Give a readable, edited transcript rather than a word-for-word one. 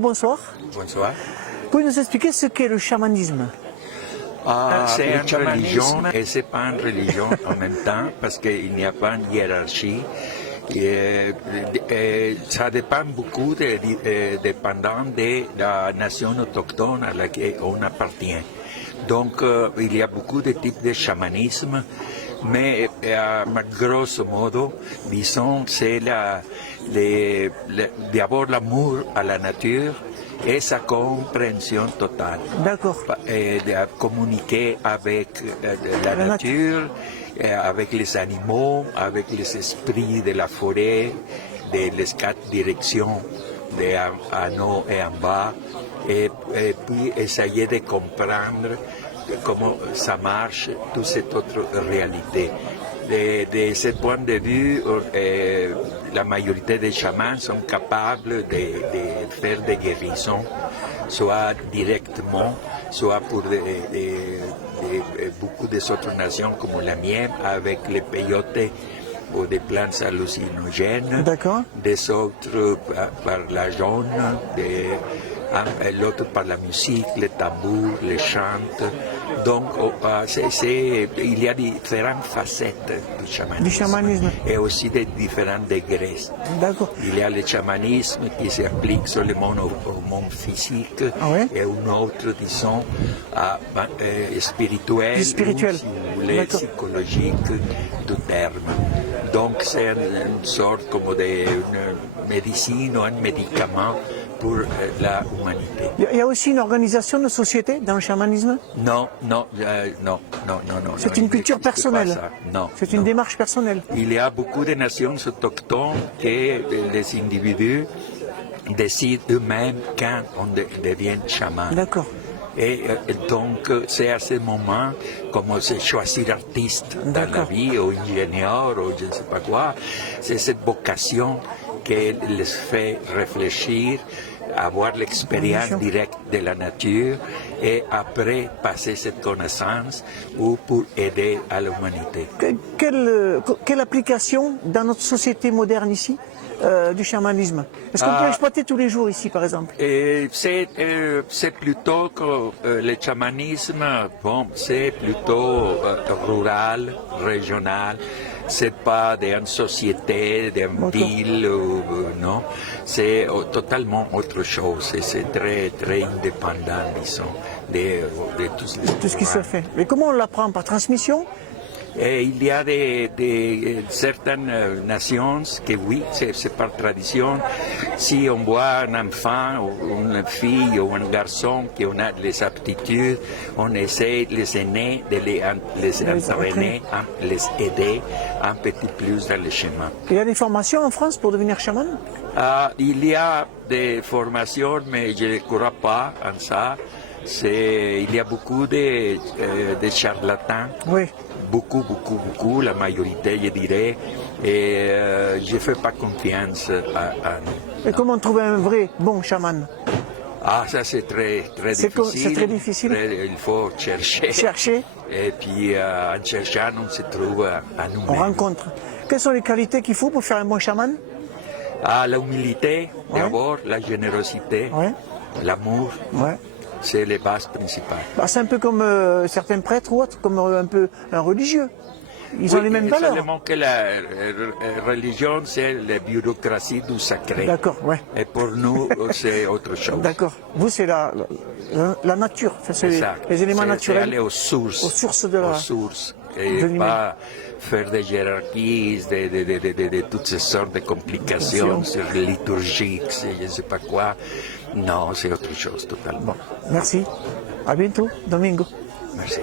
bonsoir. Bonsoir. Pouvez nous expliquer ce qu'est le chamanisme? C'est une religion et c'est pas une religion en même temps parce qu'il n'y a pas une hiérarchie. Et ça dépend beaucoup dépendant de la nation autochtone à laquelle on appartient. Donc il y a beaucoup de types de chamanisme, mais grosso modo, disons, c'est d'abord l'amour à la nature et sa compréhension totale. D'accord. Et de communiquer avec la nature, avec les animaux, avec les esprits de la forêt, les quatre directions, en haut et en bas, et puis essayer de comprendre comment ça marche, toute cette autre réalité. De ce point de vue, la majorité des chamans sont capables de faire des guérisons, soit directement, soit pour beaucoup des autres nations comme la mienne, avec les peyotes ou des plantes hallucinogènes. D'accord. Des autres par la jaune, l'autre par la musique, les tambours, les chants. Donc, il y a différentes facettes du chamanisme. Et aussi des différents degrés. D'accord. Il y a le chamanisme qui s'applique seulement au monde physique et un autre, disons, spirituel, spirituel. Ou, si vous voulez, psychologique du terme. Donc, c'est une sorte comme de médecine ou un médicament pour la humanité. Il y a aussi une organisation de société dans le chamanisme? Non. C'est une culture personnelle? Non. C'est une démarche personnelle? Il y a beaucoup de nations autochtones que les individus décident eux-mêmes quand on devient chaman. D'accord. Et donc, c'est à ce moment, comme c'est choisir artiste dans la vie, ou ingénieur, ou je ne sais pas quoi, c'est cette vocation qui les fait réfléchir, avoir l'expérience directe de la nature et après passer cette connaissance ou pour aider à l'humanité. Quelle application dans notre société moderne ici du chamanisme? Est-ce qu'on peut exploiter tous les jours ici, par exemple? C'est plutôt que le chamanisme, c'est plutôt rural, régional. C'est pas d'une société, d'une ville, non. C'est totalement autre chose. Et c'est très, très indépendant, disons, de tout ce qui se fait. Mais comment on l'apprend? Par transmission? Et il y a certaines nations que oui, c'est par tradition. Si on voit un enfant ou une fille ou un garçon qui a les aptitudes, on essaie les aînés de les entraîner, les aider un petit plus dans le chemin. Il y a des formations en France pour devenir chaman? Il y a des formations, mais je ne crois pas en ça. Il y a beaucoup de charlatans. Oui. Beaucoup, la majorité, je dirais, et je ne fais pas confiance à nous. Et comment trouver un vrai bon chaman? Ça c'est très difficile. C'est très difficile. Il faut chercher. Et puis en cherchant, on se trouve à nous-mêmes. On rencontre. Quelles sont les qualités qu'il faut pour faire un bon chaman? L'humilité, d'abord, la générosité, l'amour. C'est les bases principales. C'est un peu comme certains prêtres ou autres, comme un peu un religieux. Ils ont les mêmes valeurs. Seulement que la religion, c'est la bureaucratie du sacré. D'accord, Et pour nous, c'est autre chose. D'accord. Vous, c'est la nature, c'est les éléments naturels. C'est aller aux sources. Aux sources de la... Aux sources. Et pas faire des hiérarchies, de toutes ces sortes de complications liturgiques, je ne sais pas quoi. Non, c'est autre chose totalement. Bon, merci. À bientôt, Domingo. Merci.